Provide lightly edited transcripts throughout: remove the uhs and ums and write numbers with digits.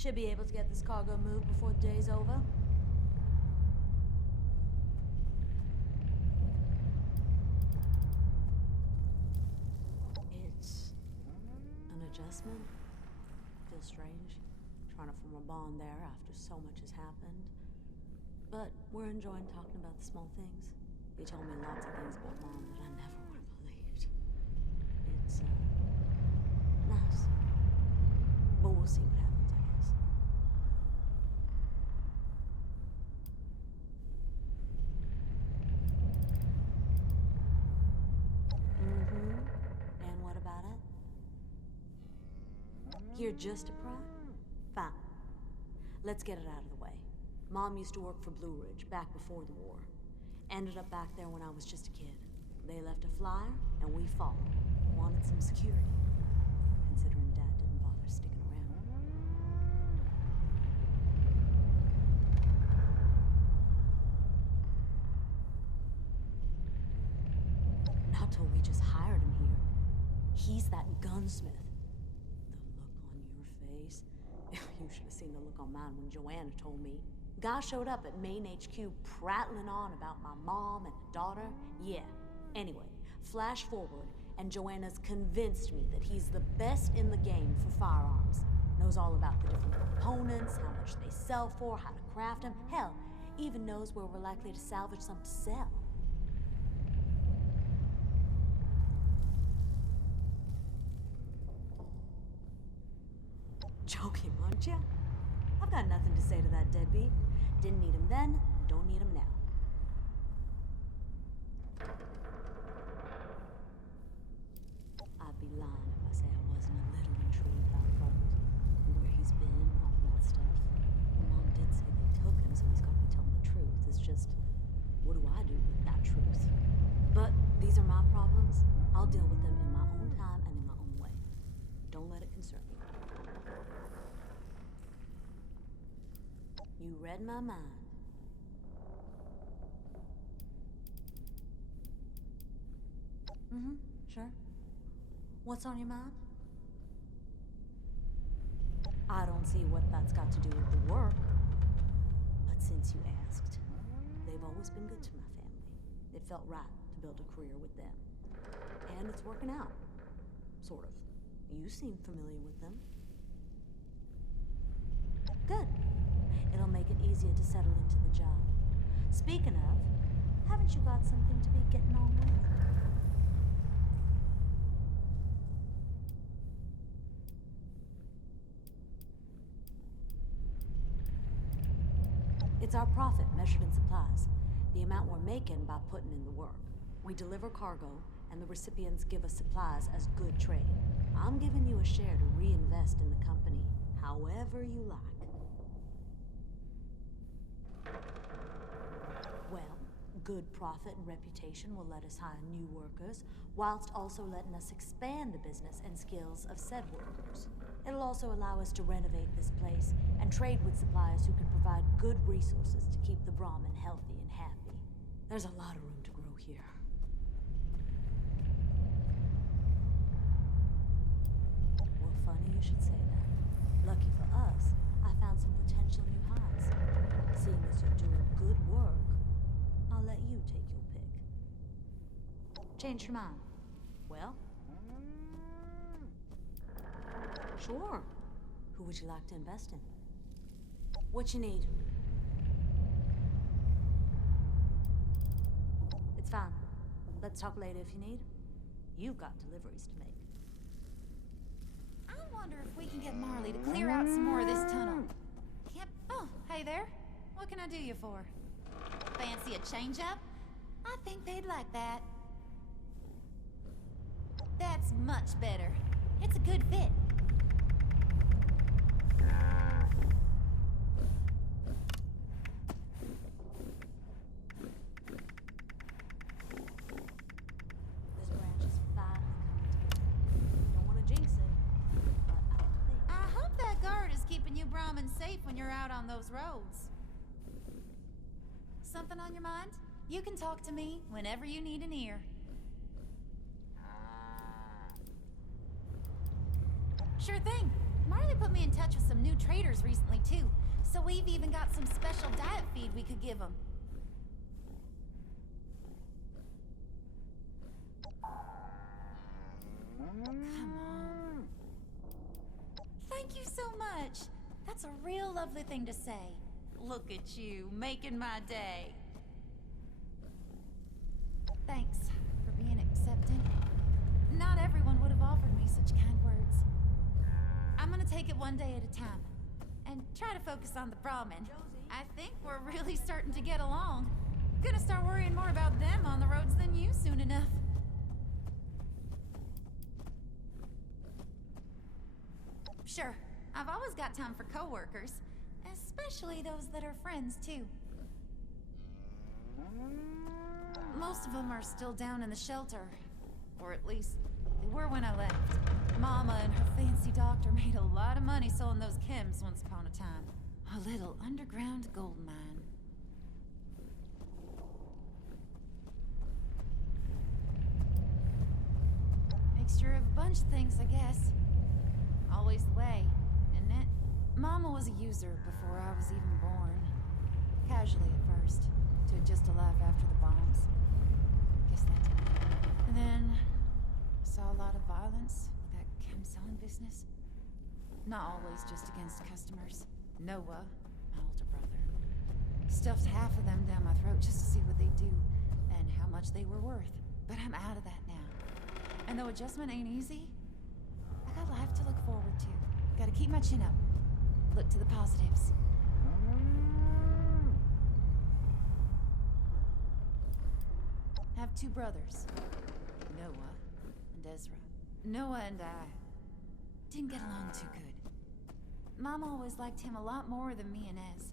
Should be able to get this cargo moved before the day's over. It's an adjustment. Feels strange, trying to form a bond there after so much has happened. But we're enjoying talking about the small things. He told me lots of things about Mom that I never would have believed. It's, nice. But we'll see what happens, I guess. Mm-hmm. And what about it? You're just a pry? Fine. Let's get it out of the way. Mom used to work for Blue Ridge back before the war. Ended up back there when I was just a kid. They left a flyer, and we followed. Wanted some security, considering Dad didn't bother sticking around. Not till we just hired him here. He's that gunsmith. The look on your face. You should have seen the look on mine when Joanna told me. Guy showed up at Main HQ prattling on about my mom and daughter. Yeah. Anyway, flash forward, and Joanna's convinced me that he's the best in the game for firearms. Knows all about the different components, how much they sell for, how to craft them. Hell, even knows where we're likely to salvage some to sell. Joking, aren't you? I've got nothing to say to that deadbeat. Didn't need him then, don't need him now. I'd be lying if I say I wasn't a little intrigued by Bolt, where he's been, all that stuff. Mom did say they took him, so he's got to be telling the truth. It's just, what do I do with that truth? But these are my problems. I'll deal with them in my own time and in my own way. Don't let it concern you. You read my mind. Mm-hmm, sure. What's on your mind? I don't see what that's got to do with the work. But since you asked, they've always been good to my family. It felt right to build a career with them. And it's working out. Sort of. You seem familiar with them. Good. It'll make it easier to settle into the job. Speaking of, haven't you got something to be getting on with? It's our profit measured in supplies. The amount we're making by putting in the work. We deliver cargo, and the recipients give us supplies as good trade. I'm giving you a share to reinvest in the company, however you like. Well, good profit and reputation will let us hire new workers, whilst also letting us expand the business and skills of said workers. It'll also allow us to renovate this place and trade with suppliers who can provide good resources to keep the Brahmin healthy and happy. There's a lot of room to grow here. Well, funny you should say that. Lucky for us, I found some potential new hires. Seeing as you're doing good work, I'll let you take your pick. Change your mind. Well? Sure. Who would you like to invest in? What you need? It's fine. Let's talk later if you need. You've got deliveries to make. I wonder if we can get Marley to clear out some more of this tunnel. Yep. Oh, hey there. What can I do you for? Fancy a change-up? I think they'd like that. That's much better. It's a good fit. This branch is finally coming together. Don't want to jinx it, but I think... I hope that guard is keeping you Brahmin safe when you're out on those roads. Something on your mind? You can talk to me whenever you need an ear. Sure thing. Marley put me in touch with some new traders recently, too. So we've even got some special diet feed we could give them. Come on. Thank you so much. That's a real lovely thing to say. Look at you, making my day. Thanks for being accepting. Not everyone would have offered me such kind words. I'm gonna take it one day at a time. And try to focus on the Brahmin. I think we're really starting to get along. Gonna start worrying more about them on the roads than you soon enough. Sure, I've always got time for coworkers, especially those that are friends, too. Most of them are still down in the shelter, or at least they were when I left. Mama and her fancy doctor made a lot of money selling those chems once upon a time. A little underground gold mine. Mixture of a bunch of things, I guess. Always the way, isn't it? Mama was a user before I was even born. Casually at first, to just a life after the bombs. Guess that did. And then saw a lot of violence with that chem selling business. Not always just against customers. Noah, my older brother, stuffed half of them down my throat just to see what they'd do and how much they were worth. But I'm out of that now. And though adjustment ain't easy, I got life to look forward to. Gotta keep my chin up. Look to the positives. I have two brothers, Noah and Ezra. Noah and I didn't get along too good. Mom always liked him a lot more than me and Ez.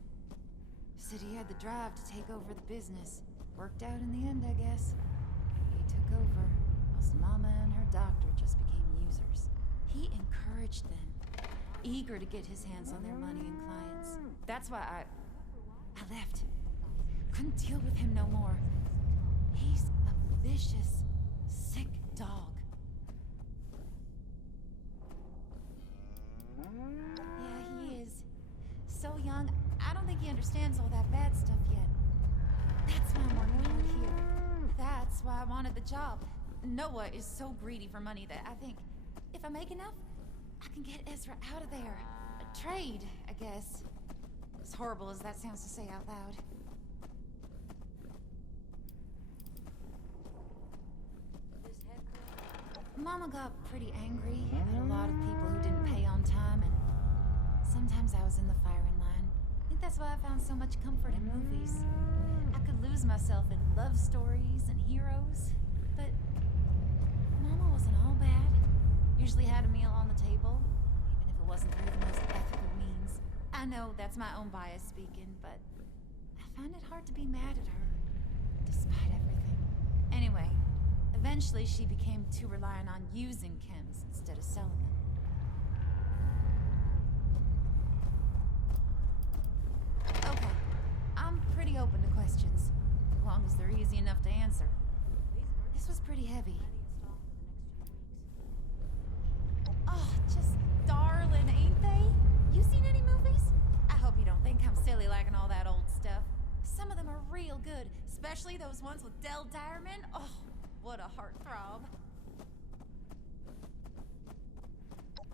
Said he had the drive to take over the business. Worked out in the end, I guess. He took over, whilst Mama and her doctor just became users. He encouraged them, eager to get his hands on their money and clients. That's why I left. Couldn't deal with him no more. He's a vicious, sick dog. Yeah, he is. So young, I don't think he understands all that bad stuff yet. That's why I'm working hard here. That's why I wanted the job. Noah is so greedy for money that I think if I make enough, I can get Ezra out of there. A trade, I guess. As horrible as that sounds to say out loud. Mama got pretty angry at a lot of people who didn't pay on time, and sometimes I was in the firing line. I think that's why I found so much comfort in movies. I could lose myself in love stories and heroes, but Mama wasn't all bad. Usually had a meal on the table, even if it wasn't through the most ethical means. I know that's my own bias speaking, but I find it hard to be mad at her, despite everything. Anyway, eventually she became too reliant on using chems instead of selling them. Okay, I'm pretty open to questions, as long as they're easy enough to answer. This was pretty heavy. Oh, just darling, ain't they? You seen any movies? I hope you don't think I'm silly liking all that old stuff. Some of them are real good, especially those ones with Del Diamond. Oh, what a heartthrob.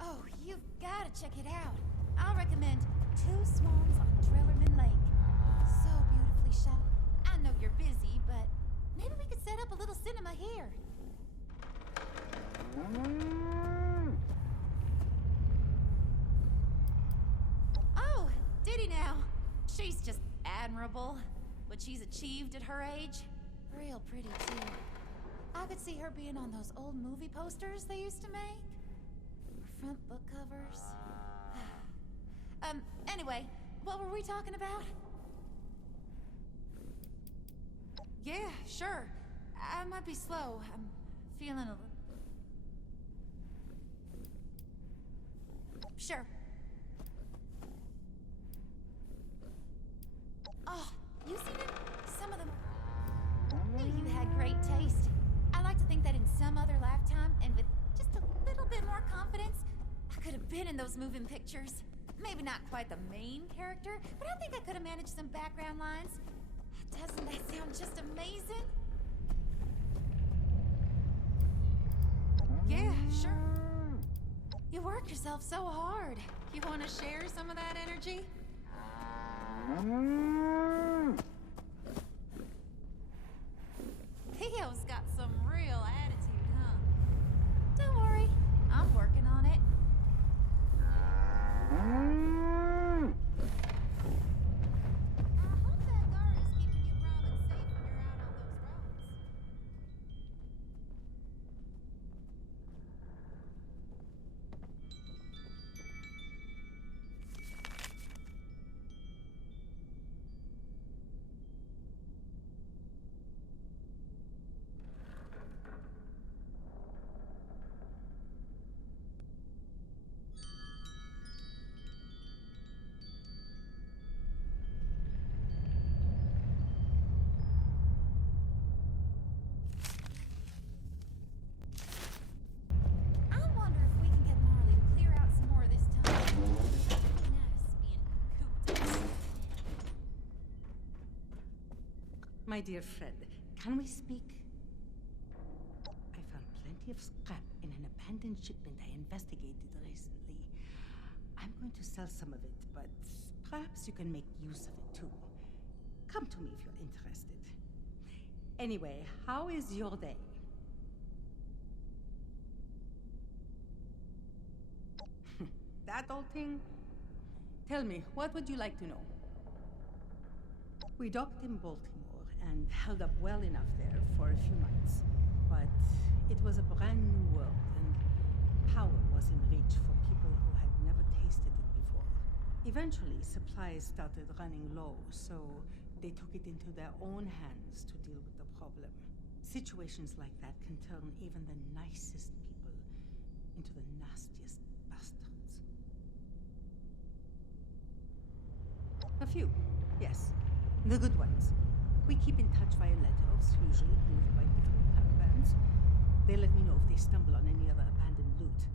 Oh, you've gotta check it out. I'll recommend Two Swans on Drillerman Lake. So beautifully shot. I know you're busy, but maybe we could set up a little cinema here. Oh, did he now? She's just admirable. What she's achieved at her age. Real pretty, too. I could see her being on those old movie posters they used to make. Or front book covers. Anyway, what were we talking about? Yeah, sure. I might be slow. I'm feeling a little... Sure. Oh, you seen it? Some of them... Knew you had great taste. I like to think that in some other lifetime, and with just a little bit more confidence, I could have been in those moving pictures. Maybe not quite the main character, but I think I could have managed some background lines. Doesn't that sound just amazing? Yeah, sure. You work yourself so hard. You want to share some of that energy? Theo's got some real attitude, huh? Don't worry, I'm working on it. I hope that guard is keeping you calm and safe when you're out on those roads. I wonder if we can get Marley to clear out some more of this tunnel. Nice being cooped up. My dear friend, can we speak? I found plenty of scrap in an abandoned shipment I investigated recently. I'm going to sell some of it, but perhaps you can make use of it too. Come to me if you're interested. Anyway, how is your day? That old thing? Tell me, what would you like to know? We docked in Baltimore and held up well enough there for a few months. But it was a brand new world, and power was in reach for people who had never tasted it before. Eventually, supplies started running low, so they took it into their own hands to deal with the problem. Situations like that can turn even the nicest people into the nastiest bastards. A few, yes. The good ones. We keep in touch via letters, usually moved by different caravans. They let me know if they stumble on any other abandoned loot.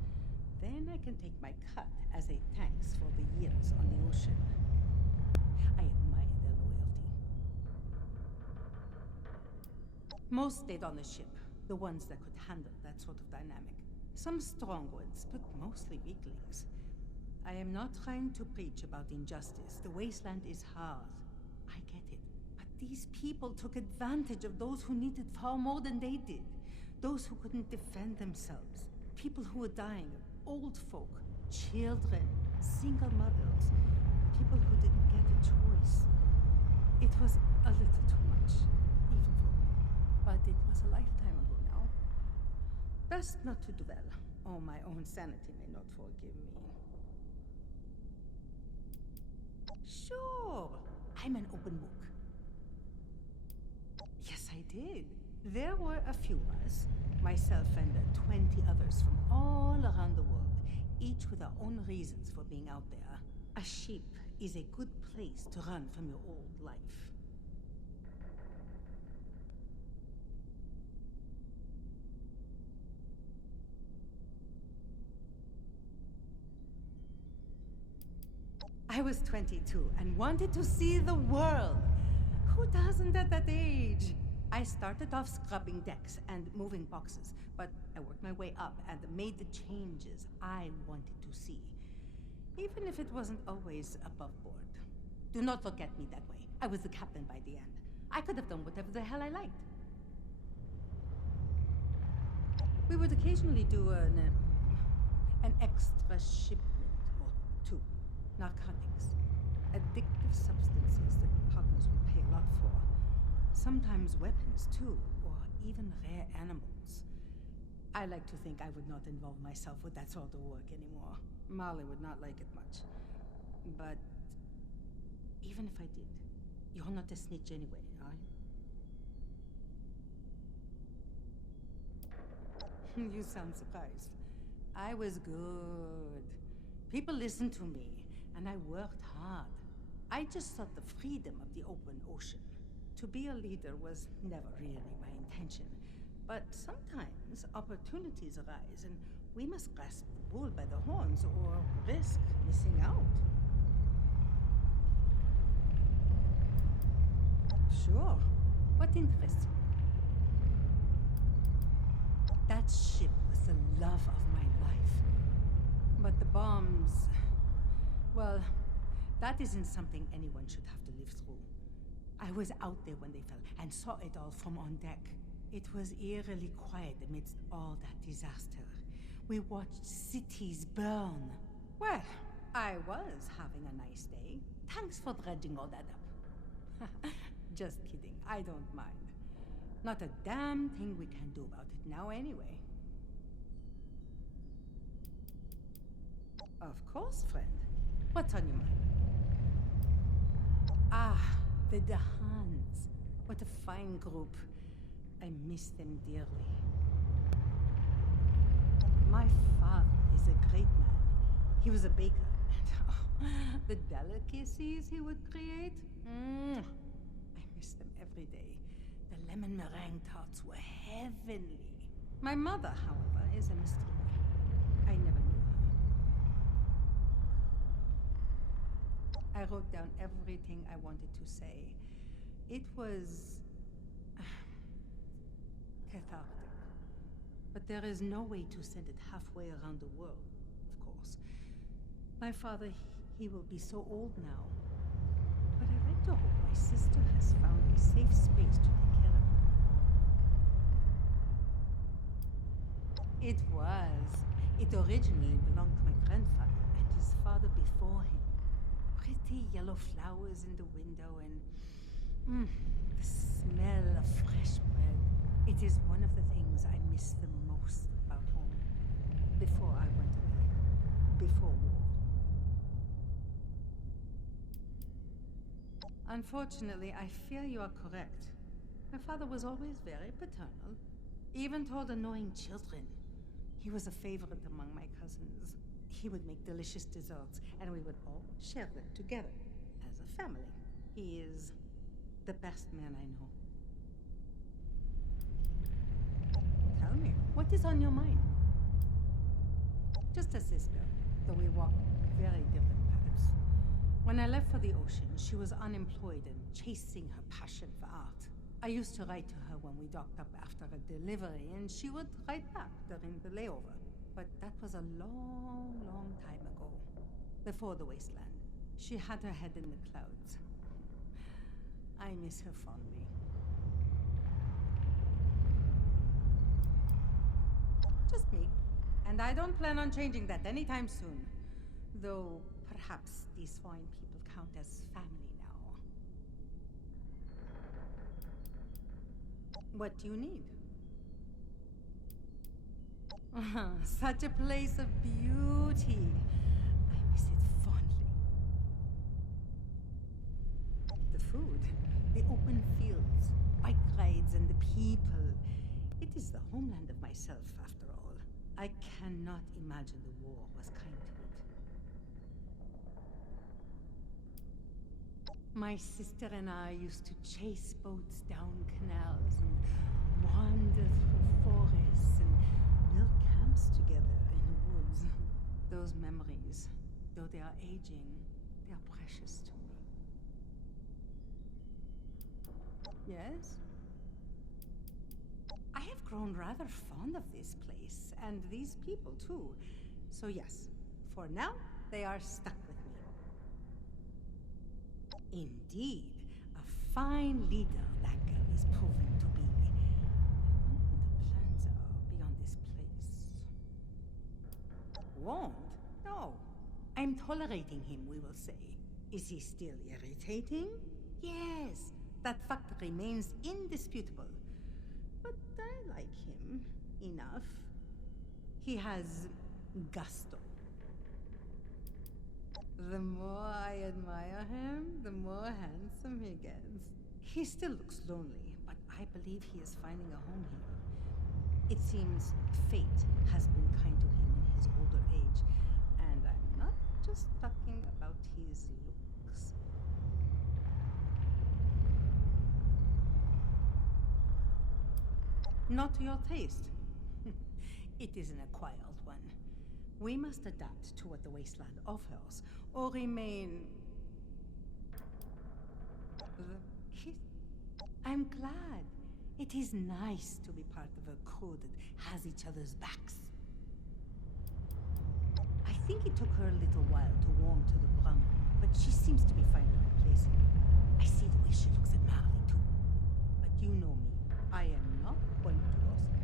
Then I can take my cut as a thanks for the years on the ocean. I admire their loyalty. Most stayed on the ship, the ones that could handle that sort of dynamic. Some strong ones, but mostly weaklings. I am not trying to preach about injustice. The wasteland is hard. I get it. But these people took advantage of those who needed far more than they did. Those who couldn't defend themselves. People who were dying. Old folk. Children. Single mothers. People who didn't get a choice. It was a little too much. Even for me. But it was a lifetime ago now. Best not to dwell. Or my own sanity may not forgive me. Sure. I'm an open book. Yes, I did. There were a few of us. Myself and 20 others from all around the world. Each with our own reasons for being out there. A ship is a good place to run from your old life. I was 22 and wanted to see the world. Who doesn't at that age? I started off scrubbing decks and moving boxes, but I worked my way up and made the changes I wanted to see. Even if it wasn't always above board. Do not look at me that way. I was the captain by the end. I could have done whatever the hell I liked. We would occasionally do an extra shipment or two. Narcotics. Addictive substances that partners would pay a lot for. Sometimes weapons, too, or even rare animals. I like to think I would not involve myself with that sort of work anymore. Marley would not like it much. But even if I did, you're not a snitch anyway, are you? You sound surprised. I was good. People listened to me, and I worked hard. I just sought the freedom of the open ocean. To be a leader was never really my intention. But sometimes opportunities arise, and we must grasp them. bull by the horns or risk missing out. Sure. What interests you? That ship was the love of my life. But the bombs... Well, that isn't something anyone should have to live through. I was out there when they fell and saw it all from on deck. It was eerily quiet amidst all that disaster. We watched cities burn. Well, I was having a nice day. Thanks for dredging all that up. Just kidding, I don't mind. Not a damn thing we can do about it now anyway. Of course, friend. What's on your mind? Ah, the Dahans. What a fine group. I miss them dearly. My father is a great man. He was a baker. And the delicacies he would create. I miss them every day. The lemon meringue tarts were heavenly. My mother, however, is a mystery. I never knew her. I wrote down everything I wanted to say. It was cathartic. But there is no way to send it halfway around the world, of course. My father, he will be so old now. But I like to hope my sister has found a safe space to take care of him. It was. It originally belonged to my grandfather and his father before him. Pretty yellow flowers in the window and the smell of fresh bread. It is one of the things I miss the most about home. Before I went away. Before war. Unfortunately, I fear you are correct. My father was always very paternal. Even toward annoying children. He was a favorite among my cousins. He would make delicious desserts, and we would all share them together, as a family. He is the best man I know. Tell me, what is on your mind? Just a sister, though we walk very different paths. When I left for the ocean, she was unemployed and chasing her passion for art. I used to write to her when we docked up after a delivery, and she would write back during the layover. But that was a long, long time ago. Before the wasteland. She had her head in the clouds. I miss her fondly. Just me. And I don't plan on changing that anytime soon. Though, perhaps these fine people count as family now. What do you need? Such a place of beauty. I miss it fondly. The food, the open fields, bike rides, and the people. It is the homeland of myself, after all. I cannot imagine the war was kind to it. My sister and I used to chase boats down canals and wander through forests and build camps together in the woods. Those memories, though they are aging, they are precious to me. Yes? I have grown rather fond of this place, and these people too. So yes, for now, they are stuck with me. Indeed, a fine leader that girl is proven to be. I wonder what the plans are beyond this place. Won't? No. I'm tolerating him, we will say. Is he still irritating? Yes. That fact remains indisputable. But I like him enough. He has gusto. The more I admire him, the more handsome he gets. He still looks lonely, but I believe he is finding a home here. It seems fate has been kind to him in his older age, and I'm not just talking about his looks. Not to your taste. It is an acquired one. We must adapt to what the wasteland offers, or remain... I'm glad. It is nice to be part of a crew that has each other's backs. I think it took her a little while to warm to the Brahmin, but she seems to be finding her place here. I see the way she looks at Marley, too. But you know me. I am not going to gossip.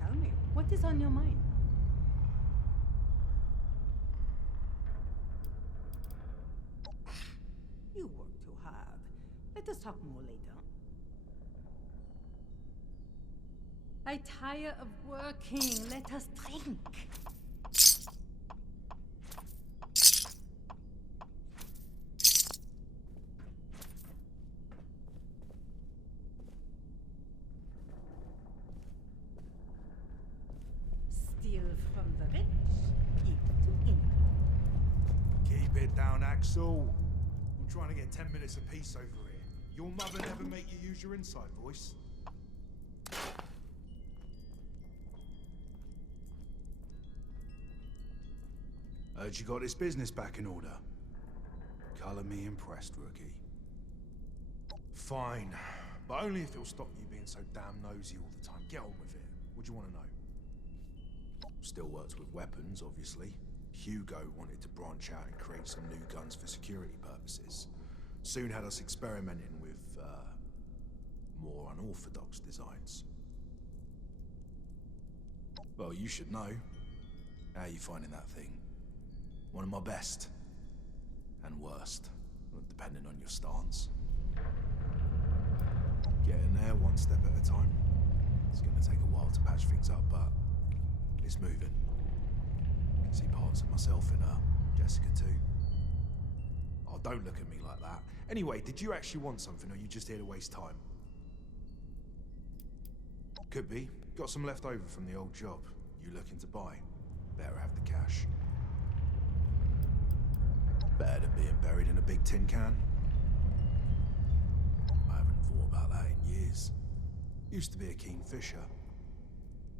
Tell me, what is on your mind? You work too hard. Let us talk more later. I tire of working. Let us drink. Steal from the rich, give to England. Keep it down, Axel. I'm trying to get 10 minutes apiece over here. Your mother never make you use your inside voice. Heard you got this business back in order. Colour me impressed, rookie. Fine, but only if it'll stop you being so damn nosy all the time. Get on with it. What do you want to know? Still works with weapons, obviously. Hugo wanted to branch out and create some new guns for security purposes. Soon had us experimenting with, more unorthodox designs. Well, you should know. How are you finding that thing? One of my best. And worst, depending on your stance. Getting there one step at a time. It's gonna take a while to patch things up, but it's moving. See parts of myself in her, Jessica too. Oh, don't look at me like that. Anyway, did you actually want something, or are you just here to waste time? Could be. Got some left over from the old job. You looking to buy? Better have the cash. Better than being buried in a big tin can. I haven't thought about that in years. Used to be a keen fisher.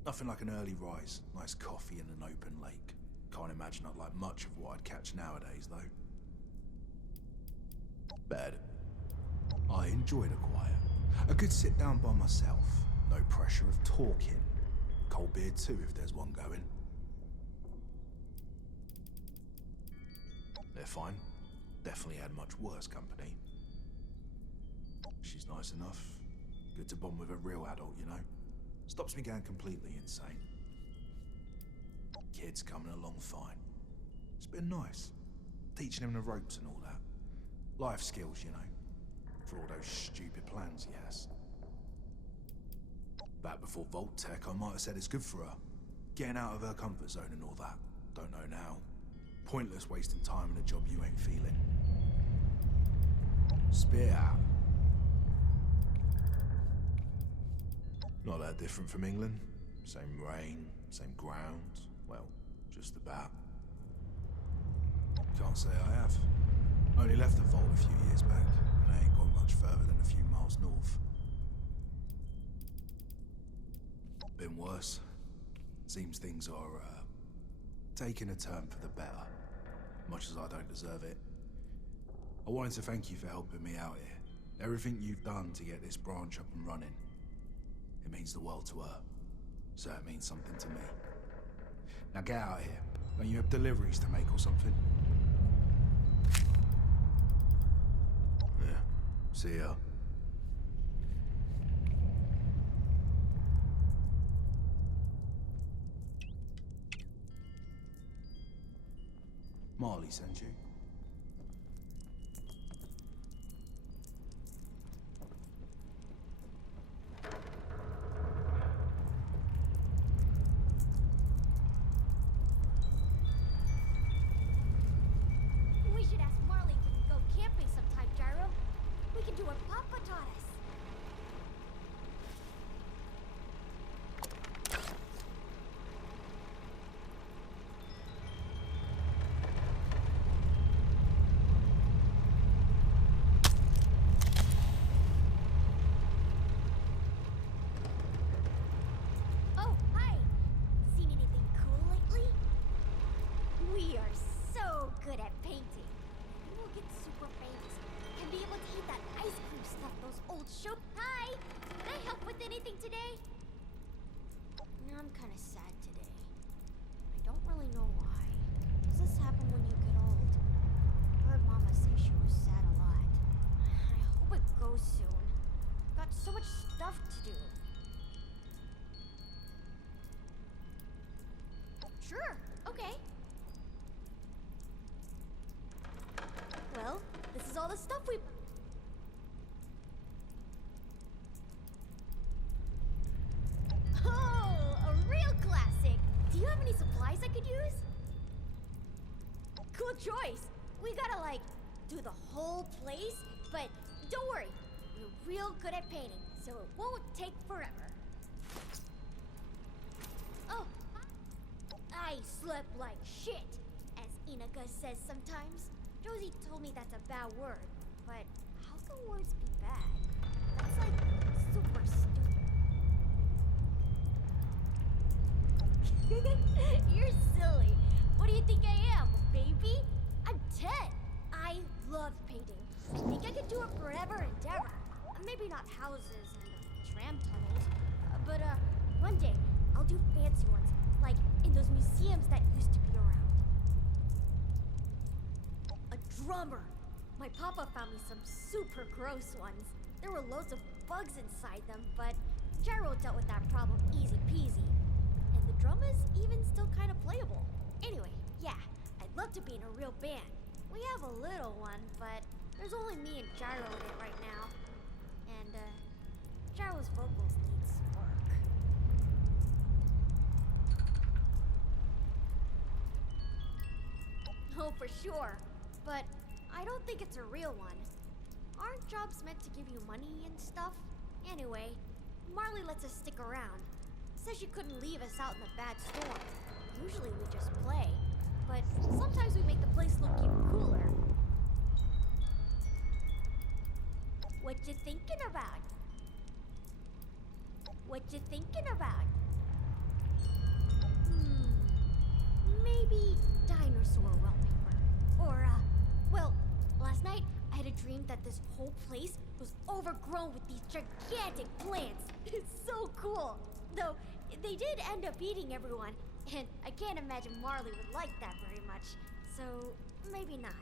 Nothing like an early rise, nice coffee in an open lake. Can't imagine I'd like much of what I'd catch nowadays, though. Bed. I enjoy the quiet. A good sit down by myself. No pressure of talking. Cold beer too, if there's one going. They're fine. Definitely had much worse company. She's nice enough. Good to bond with a real adult, you know. Stops me going completely insane. Kids coming along fine. It's been nice. Teaching him the ropes and all that. Life skills, you know. For all those stupid plans he has. Back before Vault Tech, I might have said it's good for her. Getting out of her comfort zone and all that. Don't know now. Pointless wasting time in a job you ain't feeling. Spear out. Not that different from England. Same rain, same ground. Well, just about. Can't say I have. Only left the Vault a few years back, and I ain't gone much further than a few miles north. Been worse. Seems things are, taking a turn for the better. Much as I don't deserve it. I wanted to thank you for helping me out here. Everything you've done to get this branch up and running. It means the world to her. So it means something to me. Now get out of here. Don't you have deliveries to make or something? Yeah. See ya. Marley sent you. We should ask Marley if we can go camping sometime, Gyro. We can do what Papa taught us. get super famous and be able to eat that ice cream stuff those old show. Hi! Can I help with anything today? No, I'm kind of sad today. I don't really know why. Does this happen when you get old? I heard Mama say she was sad a lot. I hope it goes soon. Got so much stuff to do. Sure, okay. Well, this is all the stuff we... Oh, a real classic! Do you have any supplies I could use? Cool choice! We gotta, like, do the whole place, but don't worry. We're real good at painting, so it won't take forever. Oh, I slept like shit, as Inaga says sometimes. Josie told me that's a bad word, but how can words be bad? That's like super stupid. You're silly. What do you think I am, a baby? I'm 10. I love painting. I think I could do it forever and ever. Maybe not houses and tram tunnels, but one day I'll do fancy ones, like in those museums that used to be around. A drummer. My papa found me some super gross ones. There were loads of bugs inside them, but Gyro dealt with that problem easy peasy. And the drum is even still kind of playable. Anyway, yeah, I'd love to be in a real band. We have a little one, but there's only me and Gyro in it right now. And, Gyro's vocals need some work. Oh, for sure. But I don't think it's a real one. Aren't jobs meant to give you money and stuff? Anyway, Marley lets us stick around. Says she couldn't leave us out in the bad storm. Usually we just play. But sometimes we make the place look even cooler. What you thinking about? What you thinking about? Maybe dinosaur wallpaper. Or, well, last night I had a dream that this whole place was overgrown with these gigantic plants. It's so cool. Though, they did end up eating everyone, and I can't imagine Marley would like that very much. So, maybe not.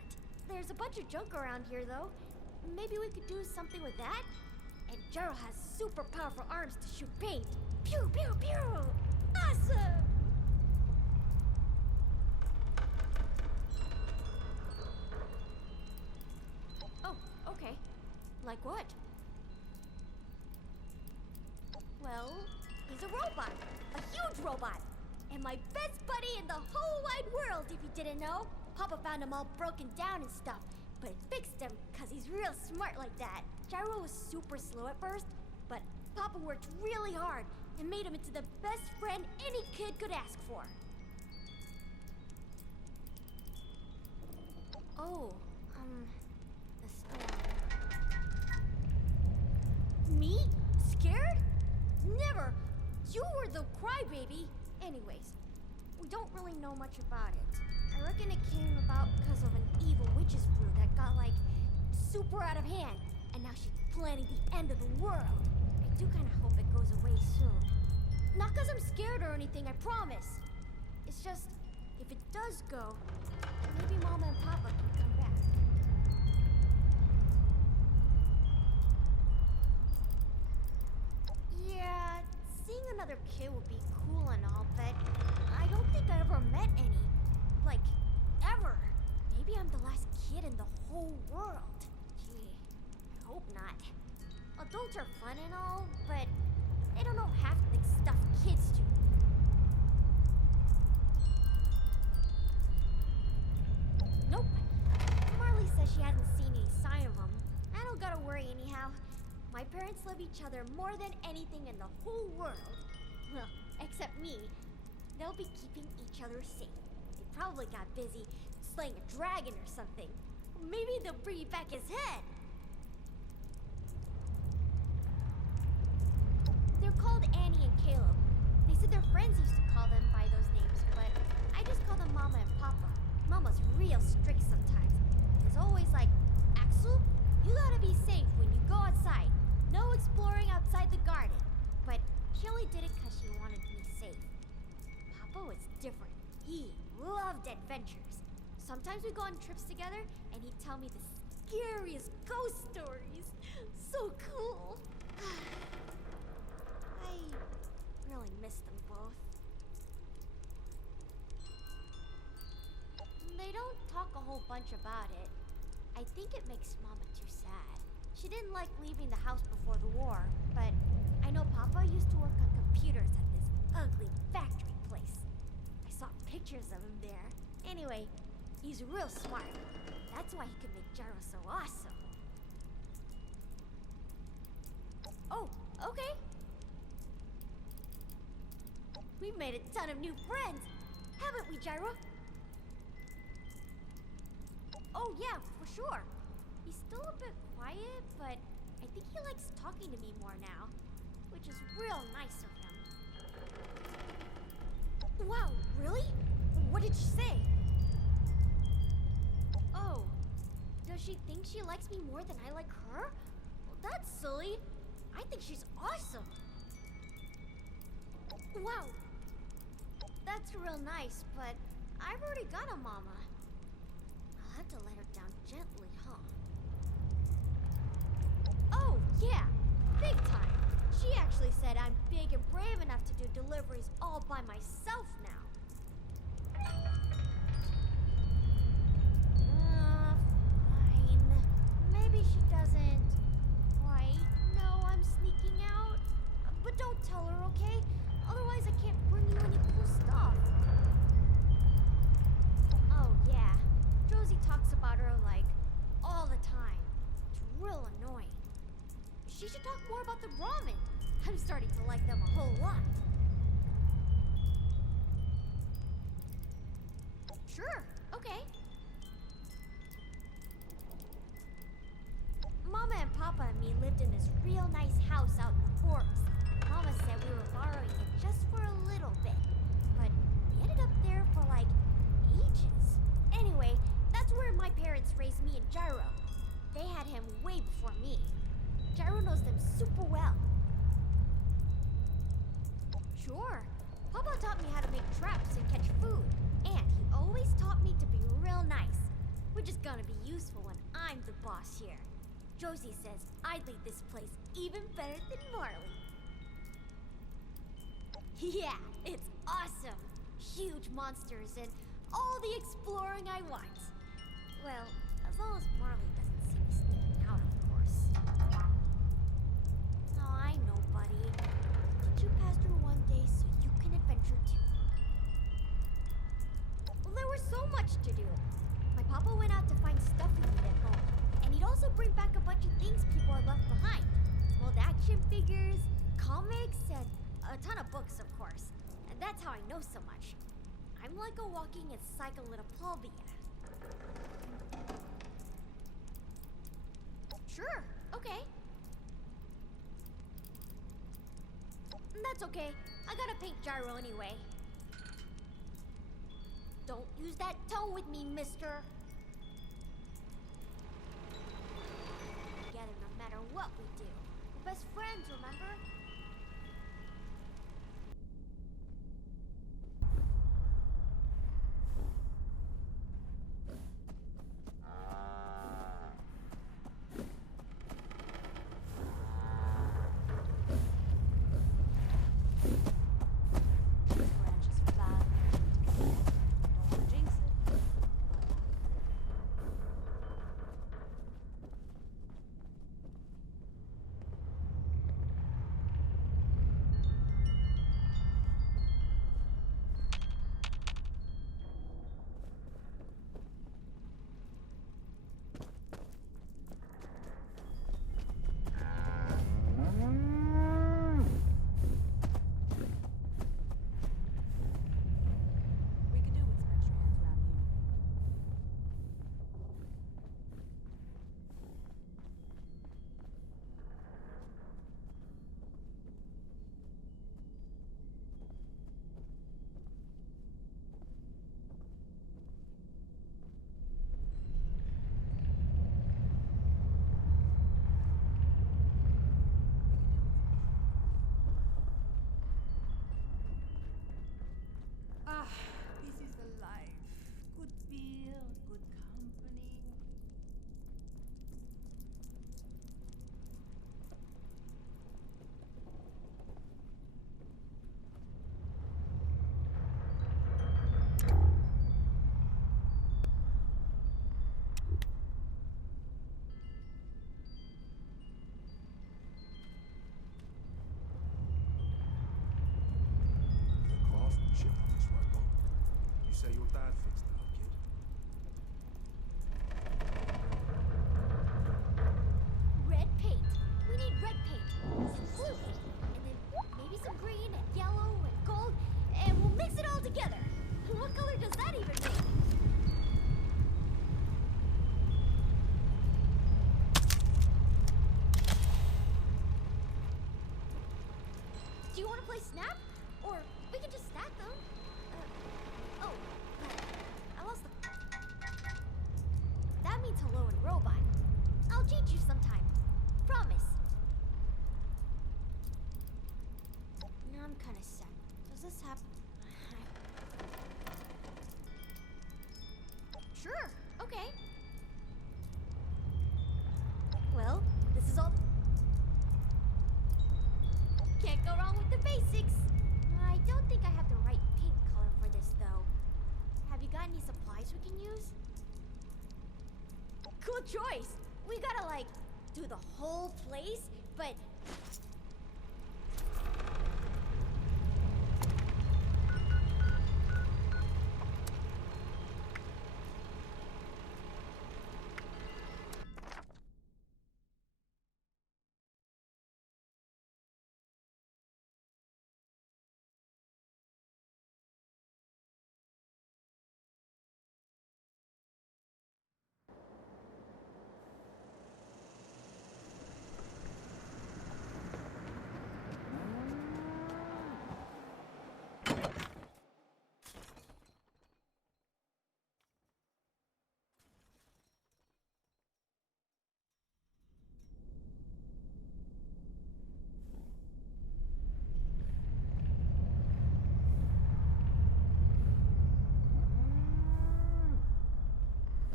There's a bunch of junk around here, though. Maybe we could do something with that? And Gyro has super powerful arms to shoot paint. Pew, pew, pew! Awesome! Oh, okay. Like what? Well, he's a robot. A huge robot. And my best buddy in the whole wide world, if you didn't know. Papa found him all broken down and stuff, but fixed him because he's real smart like that. Gyro was super slow at first, but Papa worked really hard and made him into the best friend any kid could ask for. Oh, the storm. Me? Scared? Never! You were the crybaby! Anyways, we don't really know much about it. I reckon it came about because of an evil witch's brew that got, like, super out of hand. And now she's planning the end of the world. I do kind of hope it goes away soon. Not because I'm scared or anything, I promise. It's just, if it does go, maybe Mama and Papa can come back. Yeah, seeing another kid would be cool and all, but I don't think I ever met any. Like, ever. Maybe I'm the last kid in the whole world. Gee, I hope not. Adults are fun and all, but they don't know half the stuff kids do. Nope. Marley says she hasn't seen any sign of them. I don't gotta worry anyhow. My parents love each other more than anything in the whole world. Well, except me. They'll be keeping each other safe. They probably got busy slaying a dragon or something. Maybe they'll bring back his head. They're called Annie and Caleb. They said their friends used to call them by those names, but I just call them Mama and Papa. Mama's real strict sometimes. There's always always like, Axel, you gotta be safe when you go outside. No exploring outside the garden. But she only did it because she wanted me safe. Papa was different. He loved adventures. Sometimes we go on trips together, and he'd tell me the scariest ghost stories. So cool. I really miss them both. They don't talk a whole bunch about it. I think it makes Mama too sad. She didn't like leaving the house before the war, but I know Papa used to work on computers at this ugly factory place. I saw pictures of him there. Anyway, he's real smart. That's why he could make Gyro so awesome. Oh, okay. We've made a ton of new friends, haven't we, Gyro? Oh yeah, for sure. He's still a bit quiet, but I think he likes talking to me more now, which is real nice of him. Wow, really? What did she say? Oh, does she think she likes me more than I like her? Well, that's silly. I think she's awesome. Wow, that's real nice, but I've already got a mama. I'll have to let her down gently, huh? Oh, yeah, big time. She actually said I'm big and brave enough to do deliveries all by myself now. Fine. Maybe she doesn't quite know I'm sneaking out. But don't tell her, okay? Otherwise I can't bring you any cool stuff. Oh, yeah. Josie talks about her, like, all the time. It's real annoying. She should talk more about the ramen. I'm starting to like them a whole lot. Sure, okay. Mama and Papa and me lived in this real nice house out in the forest. Mama said we were borrowing it just for a little bit. But we ended up there for like ages. Anyway, that's where my parents raised me and Gyro. They had him way before me. Gyro knows them super well. Sure. Papa taught me how to make traps and catch food. And he always taught me to be real nice. Which is gonna be useful when I'm the boss here. Josie says I'd lead this place even better than Marley. Yeah, it's awesome. Huge monsters and all the exploring I want. Well, as long as Marley doesn't see me sneaking out, of course. Oh, I know, buddy. Teach you past her one day so you can adventure too. Well, there was so much to do. My papa went out to find stuff we need at home. And he'd also bring back a bunch of things people had left behind. Old action figures, comics, and a ton of books, of course. And that's how I know so much. I'm like a walking encyclopedia. Sure, okay. That's okay. I gotta paint Gyro anyway. Don't use that tone with me, mister. Together no matter what we do. We're best friends, remember? Sure, okay. Well, this is all... Can't go wrong with the basics. I don't think I have the right paint color for this, though. Have you got any supplies we can use? Cool choice! We gotta, like, do the whole place, but...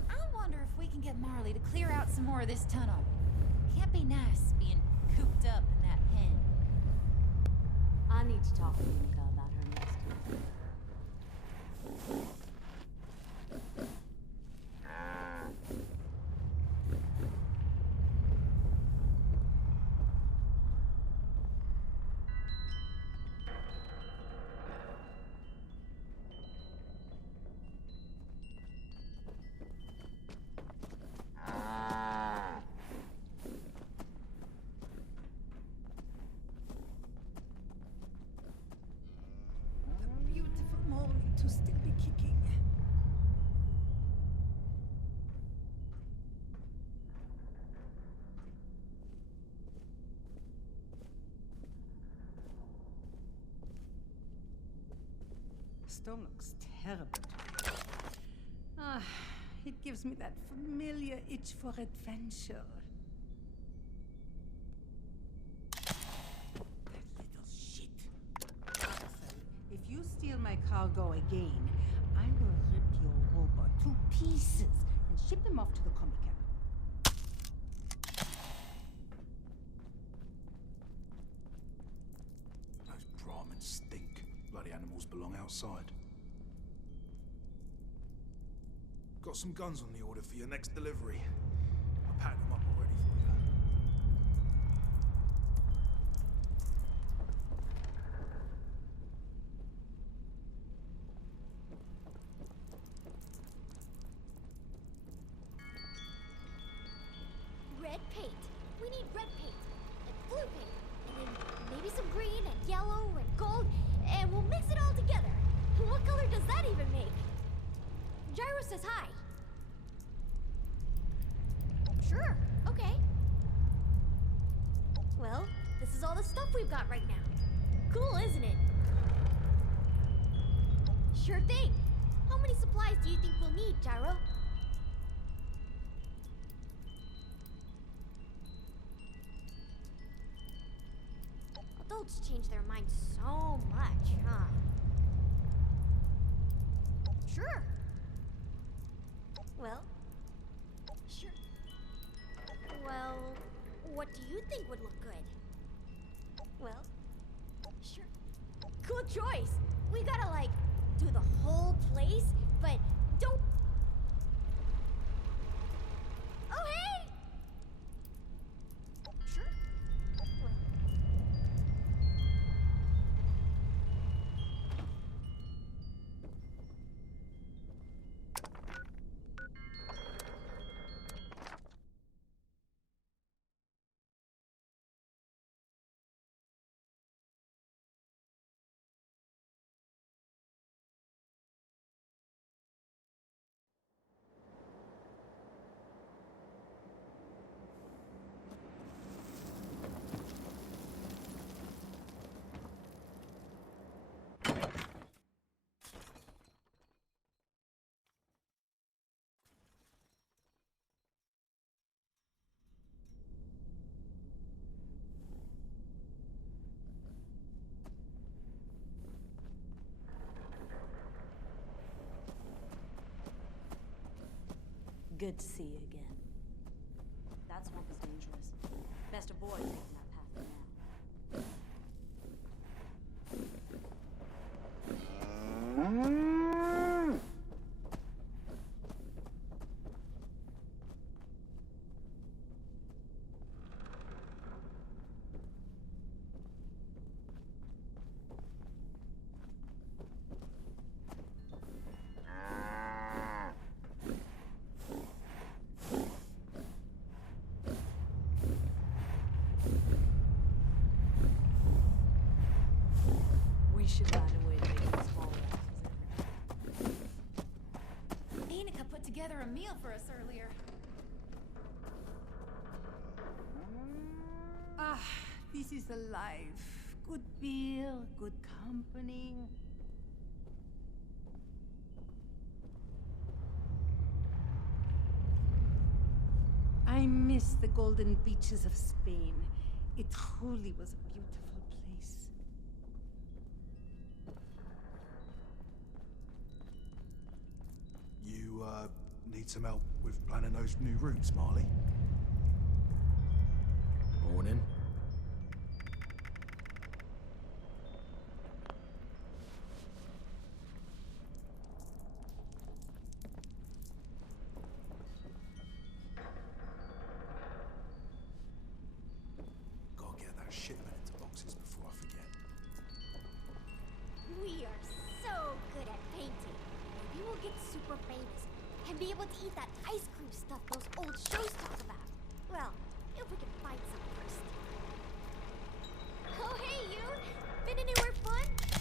I wonder if we can get Marley to clear out some more of this tunnel. Can't be nice being cooped up in that pen. I need to talk to Mika about her next time. A beautiful morning to still be kicking. Stone looks terrible. Ah, it gives me that familiar itch for adventure. That little shit. Axel, if you steal my cargo again, I will rip your robot to pieces and ship him off to the comic camp. Those Brahmins stink. Bloody animals belong outside. Got some guns on the order for your next delivery. I packed them up already for you. Red paint. We need red paint. And blue paint. And then maybe some green and yellow and gold. And we'll mix it all together. What color does that even make? Gyro says hi. Sure, okay. Well, this is all the stuff we've got right now. Cool, isn't it? Sure thing. How many supplies do you think we'll need, Gyro? Adults change their minds so much, huh? Sure. Well, sure. Well, what do you think would look good? Well, sure. Cool choice. We gotta, like, do the whole place, but don't... Oh, hey! Sure. Well... Good to see you again. That swamp is dangerous. Best avoid taking that path for now. We should find a way to make these small walls. Anika put together a meal for us earlier. Ah, this is the life. Good beer, good company. I miss the golden beaches of Spain. It truly was a beautiful place. You, need some help with planning those new routes, Marley? Morning. Gotta get that shipment into boxes before I forget. We are so good at painting. Maybe we'll get super famous and be able to eat that ice cream stuff those old shows talk about. Well, if we can find some first. Oh, hey, you! Been anywhere fun?